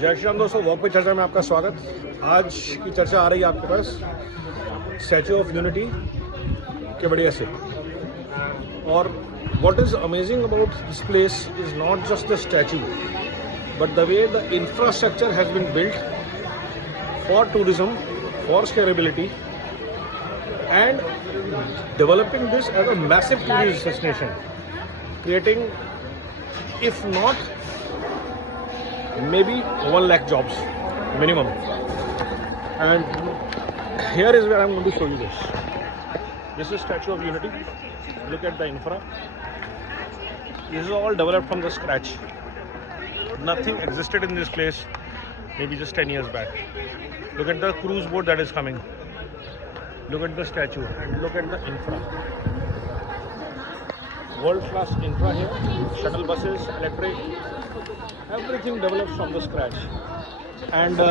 जय श्री राम दोस्तों, वॉक पे चर्चा में आपका स्वागत। आज की चर्चा आ रही है आपके पास स्टैचू ऑफ यूनिटी के बढ़िया से। और what is amazing about this place is not just the statue but the way the infrastructure has been built for tourism, for scalability and developing this as a massive tourist destination, creating, if not maybe 1 lakh jobs minimum. And here is where I'm going to show you this. This is Statue of Unity. Look at the infra. This is all developed from the scratch. Nothing existed in this place maybe just 10 years back. Look at the cruise boat that is coming. Look at the statue and look at the infra. World class infra here. Shuttle buses, electric, everything developed from the scratch. And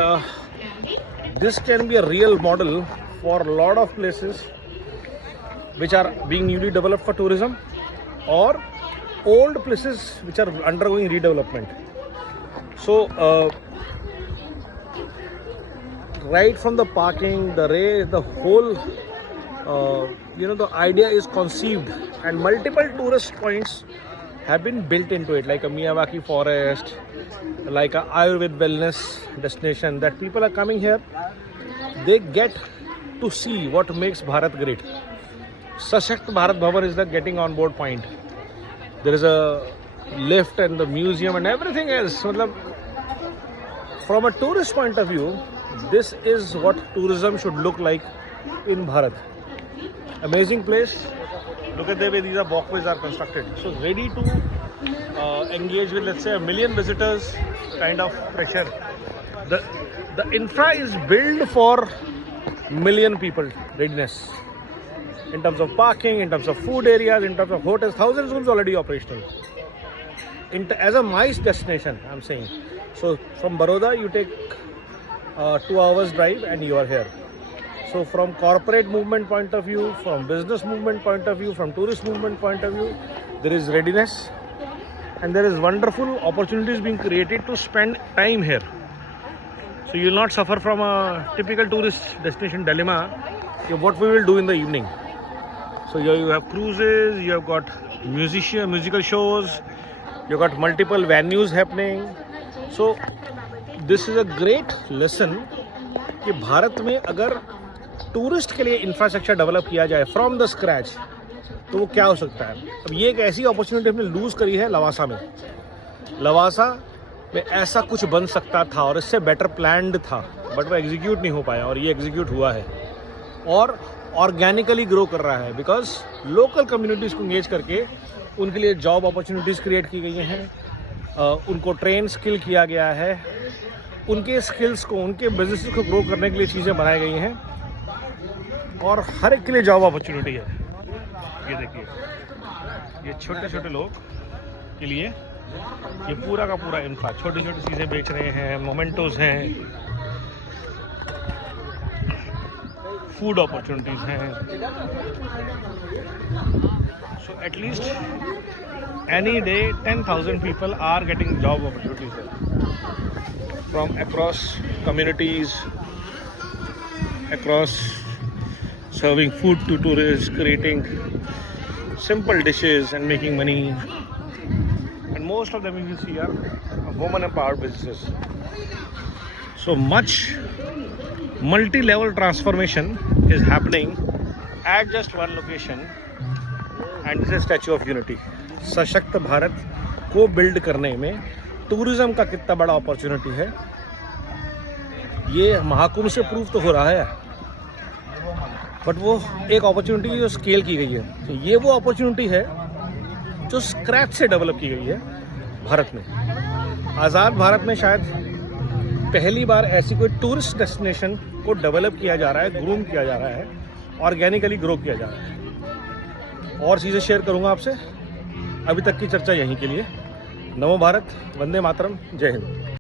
this can be a real model for a lot of places which are being newly developed for tourism, or old places which are undergoing redevelopment. So right from the parking, the whole the idea is conceived, and multiple tourist points have been built into it, like a Miyawaki forest, like a Ayurved wellness destination, that people are coming here. They get to see what makes Bharat great. Sashakt Bharat Bhavan is the getting on board point. There is a lift and the museum and everything else. From a tourist point of view, this is what tourism should look like in Bharat. Amazing place. Look at the way these walkways are constructed. So ready to engage with, let's say, 1 million visitors kind of pressure. The infra is built for 1 million people readiness. In terms of parking, in terms of food areas, in terms of hotels, 1,000 rooms already operational. As a MICE destination, I'm saying. So from Baroda, you take 2 hours drive and you are here. So from corporate movement point of view, from business movement point of view, from tourist movement point of view, there is readiness and there is wonderful opportunities being created to spend time here. So you will not suffer from a typical tourist destination dilemma, what we will do in the evening. So you have cruises, you have got musical shows, you have got multiple venues happening. So this is a great lesson कि भारत में अगर tourist के लिए infrastructure develop किया जाए from the scratch तो वो क्या हो सकता है। अब ये एक ऐसी अपॉर्चुनिटी हमने लूज़ करी है लवासा में। लवासा में ऐसा कुछ बन सकता था और इससे बेटर प्लान्ड था, बट वो एग्जीक्यूट नहीं हो पाया, और ये एग्जीक्यूट हुआ है और ऑर्गेनिकली ग्रो कर रहा है, बिकॉज लोकल कम्युनिटीज़ को इंगेज करके उनके लिए जॉब अपॉर्चुनिटीज़ क्रिएट की गई हैं, उनको ट्रेन स्किल किया गया है, उनके स्किल्स को, उनके बिजनेस को ग्रो करने के लिए चीज़ें बनाई गई हैं, और हर एक के लिए जॉब अपॉर्चुनिटी है। ये देखिए, ये छोटे छोटे लोग के लिए ये पूरा का पूरा इंफ्रा, छोटी छोटी चीज़ें बेच रहे हैं, मोमेंटोज हैं, फूड अपॉर्चुनिटीज़ हैं। So at least any day 10,000 people are getting job opportunities there from across communities, across serving food to tourists, creating simple dishes and making money, and most of them you will see are women empowered businesses. So much multi-level transformation is happening at just one location, and this is Statue of Unity. सशक्त भारत को build करने में tourism का कितना बड़ा opportunity है, ये महाकुंभ से प्रूव तो हो रहा है, बट वो एक अपॉर्चुनिटी जो स्केल की गई है, तो ये वो अपॉर्चुनिटी है जो स्क्रैच से डेवलप की गई है भारत में। आज़ाद भारत में शायद पहली बार ऐसी कोई टूरिस्ट डेस्टिनेशन को डेवलप किया जा रहा है, ग्रूम किया जा रहा है, ऑर्गेनिकली ग्रो किया जा रहा है। और चीज़ें शेयर करूँगा आपसे। अभी तक की चर्चा यहीं के लिए। नमो भारत, वंदे मातरम, जय हिंद।